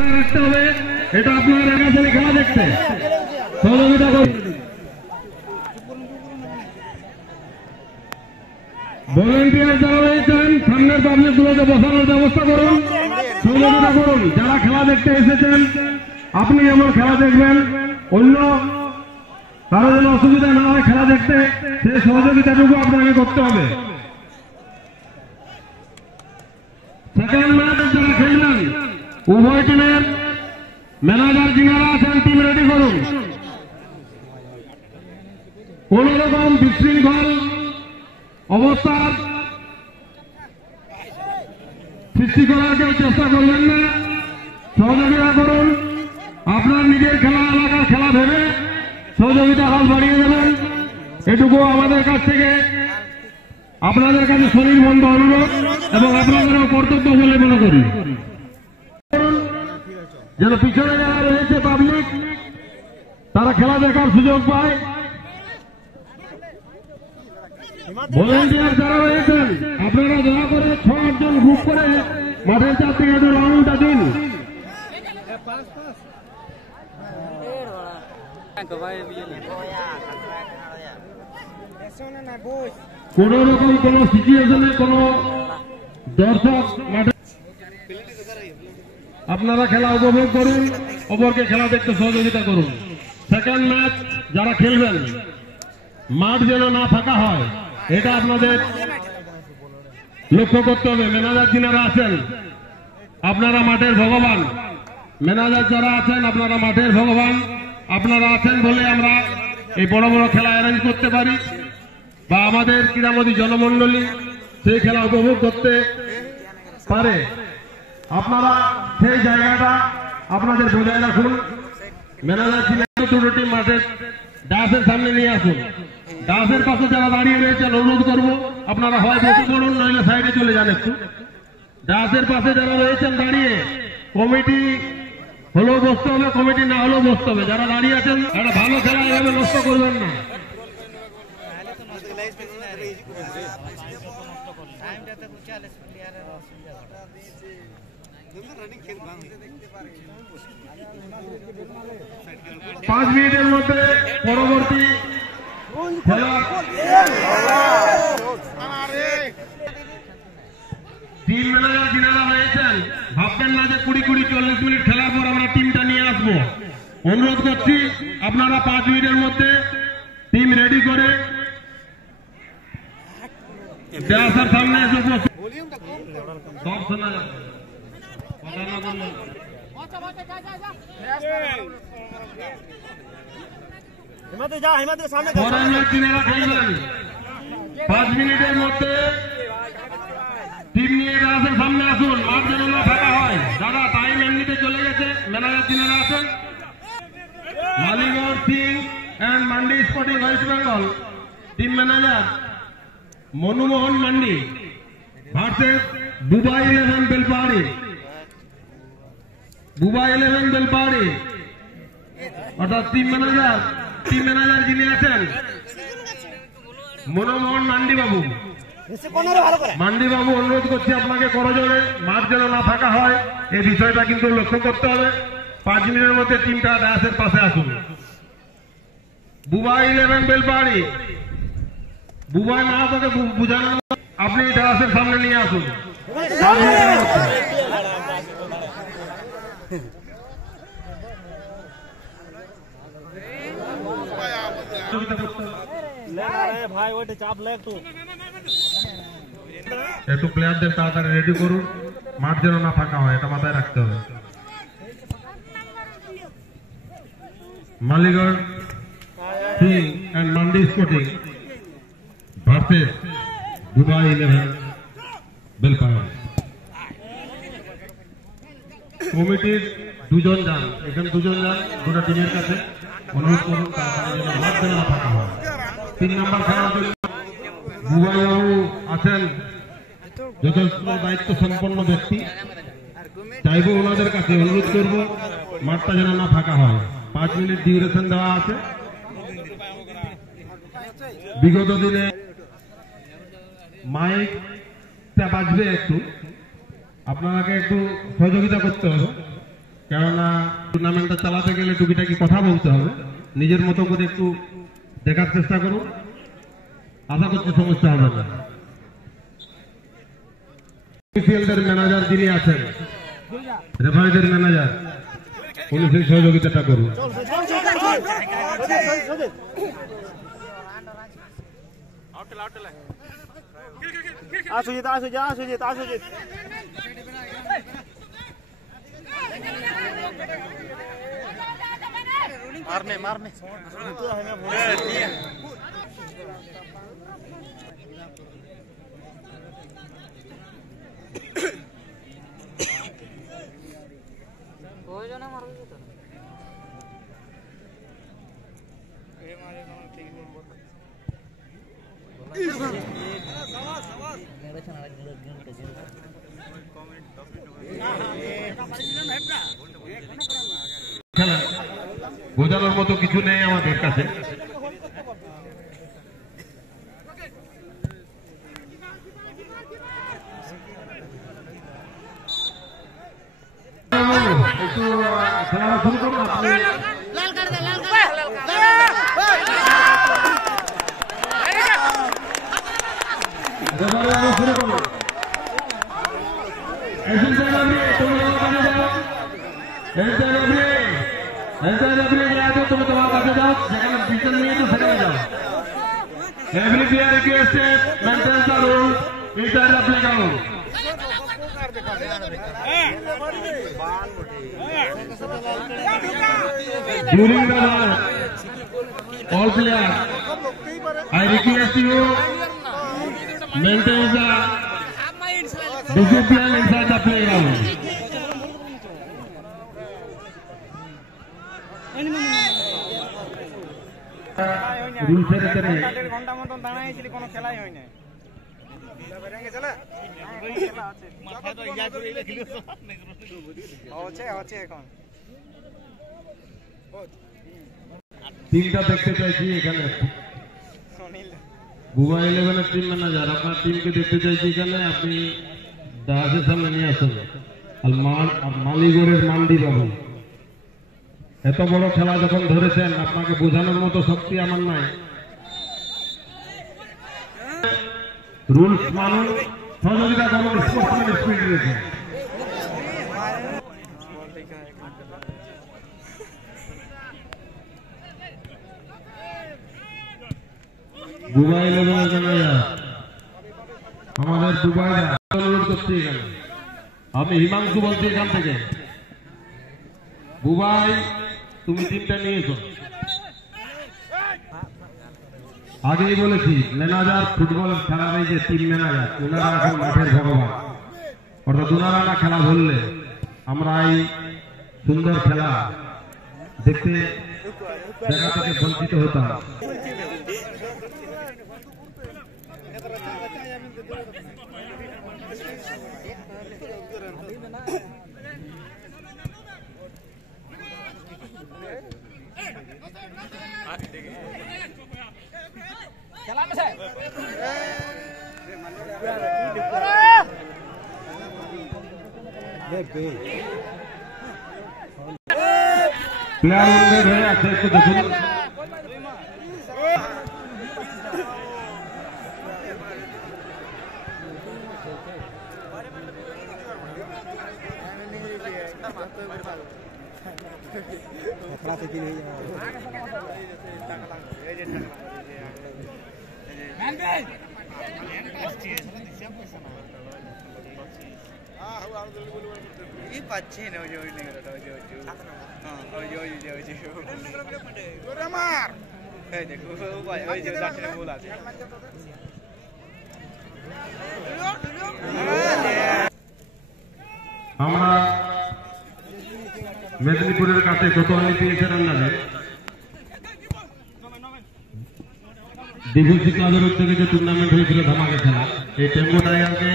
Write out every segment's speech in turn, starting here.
রাখতে হবে, এটা আপনার কাছে খেলা দেখতে সহযোগিতা করুন। ভলেন্টিয়ার যারা রয়েছেন সামনের পাবলিক গুলোতে বসানোর ব্যবস্থা করুন, সহযোগিতা করুন। যারা খেলা দেখতে এসেছেন আপনি যেমন খেলা দেখবেন, অন্য কারো যেন অসুবিধা না হয় খেলা দেখতে, সেই সহযোগিতাটুকু আপনাকে করতে হবে। সেকেন্ড ম্যাচ যারা খেলবেন উভয় টিমের ম্যানেজার যিনারা আছেন টিম রেডি করুন। কোন রকম বিশৃঙ্খল অবস্থার সৃষ্টি করার কেউ চেষ্টা করবেন না, সহযোগিতা করুন। আপনার নিজের খেলা এলাকার খেলা ভেবে সহযোগিতা হাল বাড়িয়ে দেবেন, এটুকু আমাদের কাছ থেকে আপনাদের কাছে শরীর বন্ধ অনুরোধ এবং আপনাদেরও কর্তব্য বলে মনে করি। যেন পিছনে যারা রয়েছে পাবলিক তারা খেলা দেখার সুযোগ পায়। ভলেন্টিয়ার যারা রয়েছেন আপনারা দয়া করে 6 জন গ্রুপ করে মাঠের চারদিকে একটু রাউন্ডটা দিন। কোন রকম কোন সিচুয়েশনে কোন দর্শক মাঠে আপনারা খেলা উপভোগ করুন, অপরকে খেলা দেখতে সহযোগিতা করুন। সেকেন্ড ম্যাচ যারা খেলবেন মাঠ যেন না ফাঁকা হয়, এটা আপনাদের লক্ষ্য করতে হবে। ম্যানেজার যিনারা আছেন আপনারা মাঠের ভগবান, ম্যানেজার যারা আছেন আপনারা মাঠের ভগবান। আপনারা আছেন বলে আমরা এই বড় বড় খেলা অ্যারেঞ্জ করতে পারি বা আমাদের ক্রীড়ামোদী জনমন্ডলী সেই খেলা উপভোগ করতে পারে। আপনারা সেই জায়গাটা আপনাদের বজায় রাখুন। ম্যানেজার যিনি দুটো টিম মাঠের ডাসের সামনে নিয়ে আসুন। ডাসের পাশে যারা দাঁড়িয়ে রয়েছেন অনুরোধ করব আপনারা হয় বসে পড়ুন নইলে সাইডে চলে যান একটু। ডাসের পাশে যারা রয়েছেন দাঁড়িয়ে, কমিটি হলেও বসতে হবে, কমিটি না হলেও বসতে হবে। যারা দাঁড়িয়ে আছেন একটা ভালো খেলা এভাবে নষ্ট করবেন না। পাঁচ মিনিটের মধ্যে পরবর্তী খেলা টিম ম্যানেজার যিনারা রয়েছেন ভাববেন না যে 20-40 মিনিট খেলার পর আমরা টিমটা নিয়ে আসবো। অনুরোধ করছি আপনারা 5 মিনিটের মধ্যে টিম রেডি করে দেওয়ার সামনে এসে সব শোনা যাবে। পাঁচ মিনিটের মধ্যে টিম নিয়ে আসেন, সামনে আসুন, মাঠ যেন না ফাঁকা হয়। দাদা টাইম এমনিতে চলে গেছে। ম্যানেজার যিনারা আছেন Maligarh Singh and Mandi sporting West Bengal team manager Manmohan Mandi versus Bubai 11 Belpahari. Bubai 11 Belpahari অর্থাৎ টিম ম্যানেজার যিনি আছেন মনমোহন মান্ডি বাবু। মান্ডি বাবু অনুরোধ করছি আপনাকে করজোড়ে মাঠ যেন না ফাঁকা হয় এই বিষয়টা কিন্তু লক্ষ্য করতে হবে। 5 মিনিটের মধ্যে টিমটা ডায়াসের পাশে আসুন। বুবাই 11 বেলপাহাড়ি, বুবাই না তোকে বুঝানো, আপনি ডায়াসের সামনে নিয়ে আসুন। একটু প্লেয়ারদের তাড়াতাড়ি রেডি করুন, মাঠ যেন না ফাঁকা হয়, এটা মাথায় রাখতে হবে। Maligarh Singh and Mandi sporting versus Bubai 11 Belpahari. কমিটির 2 জন যান, এখানে 2 জন যান দুটো টিমের কাছে। অনুরোধ করুন তাড়াতাড়ি যেন মাঠ যেন না ফাঁকা হয়। 3 নম্বর খেলার জন্য বুবাই বাবু আছেন যথেষ্ট দায়িত্ব সম্পন্ন ব্যক্তি। চাইব ওনাদের কাছে অনুরোধ করব মাঠটা যেন না ফাঁকা হয়। 5 মিনিট ডিউরেশন দেওয়া আছে। বিগত দিনে মাইকটা বাজবে, একটু আপনাকে একটু সহযোগিতা করতে হবে। কেননা টুর্নামেন্টটা চালাতে গেলে টুকিটাকি কথা বলতে হবে, নিজের মতো করে একটু দেখার চেষ্টা করুন, আশা করছি সমস্যা হবে না। ফিল্ডের ম্যানেজার যিনি আছেন, রেফারিদের ম্যানেজার, উনি সেই সহযোগিতাটা করুন। मारने বোঝানোর মতো কিছু নেই আমাদের কাছে। একটু খেলা শুরু করুন আপনি। শুরু করুন। তুমি তোমার কাছে যাও, যেখানে ডিসিশন নিয়েছো সেখানে যাও। Every player requested maintain the rules inside the playground. During the round, all players, I request you maintain the discipline inside the playground. ঘন্টা মতন দাঁড়াইছিলি, কোনো খেলাই হয় না। এখন টিমটা দেখতে চাইছি এখানে, বুবা 11-এর টিম ম্যানেজার আপনার টিমকে দেখতে চাইছি এখানে। আপনি দাসের সামনে নিয়ে আসুন। আর মালিগড়ের মান্ডি বাবু, এত বড় খেলা যখন ধরেছেন, আপনাকে বোঝানোর মতো শক্তি আমার নাই। রুলস মানুন, সহযোগিতা করুন, স্পোর্টসম্যান স্পিড রয়েছে। দুবাই আমাদের দুবাই অনুরোধ করছি এখানে। আমি হিমাংশু বলছি এখান থেকে। বুবাই, তুমি টিমটা নিয়েছো, আগেই বলেছি ম্যানেজার ফুটবল খেলার এই যে টিম ম্যানেজার, ওনারা এখন মাঠের ভগবান। অর্থাৎ ওনারা না খেলা ধরলে আমরা এই সুন্দর খেলা দেখতে দেখা থেকে বঞ্চিত হতাম। প্লেয়ার হয়ে আছে, একটু দেখুন। আমরা মেদিনীপুরের কাছে কোতোয়ালি পিএসের আন্ডারে ডিভিসি ক্লাবের উদ্যোগে যে টুর্নামেন্ট হয়েছিল ধামাকা খেলা, এই টেম্পো টাইগারকে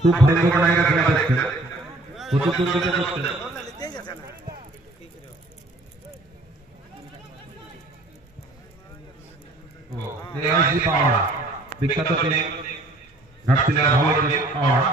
খুব ভালো টাইগার খেলা দেখছে, প্রতিদ্বন্দ্বিতা করছে। বিখ্যাত টিম ঘাটশিলা ভালো team power.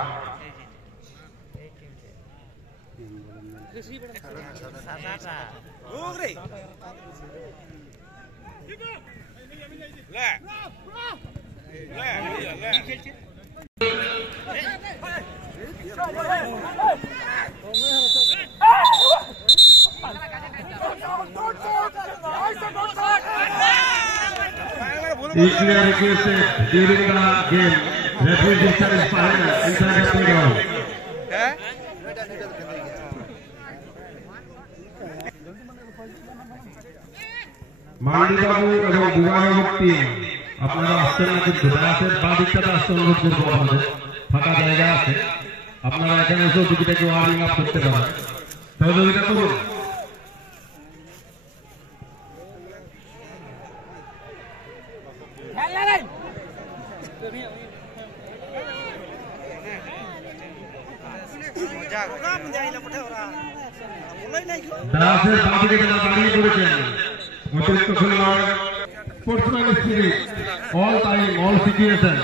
Equally requested during the game, referee distance is final inside the playground. Mandi বাবু এবং বিভাগী আপনারা আসছেন না, কিন্তু দাসের বা দিকটাতে আসতে অনুরোধ করবো। আমাদের ফাঁকা জায়গা আছে, আপনারা এখানে এসেও টিকিটাকে ওয়ার্মিং আপ করতে পারেন। সহযোগিতা করুন। দাসের বাদিকে যারা দাঁড়িয়ে পড়েছেন, অতিরিক্ত খেলোয়াড়, sportsman spirit, all time, all situation,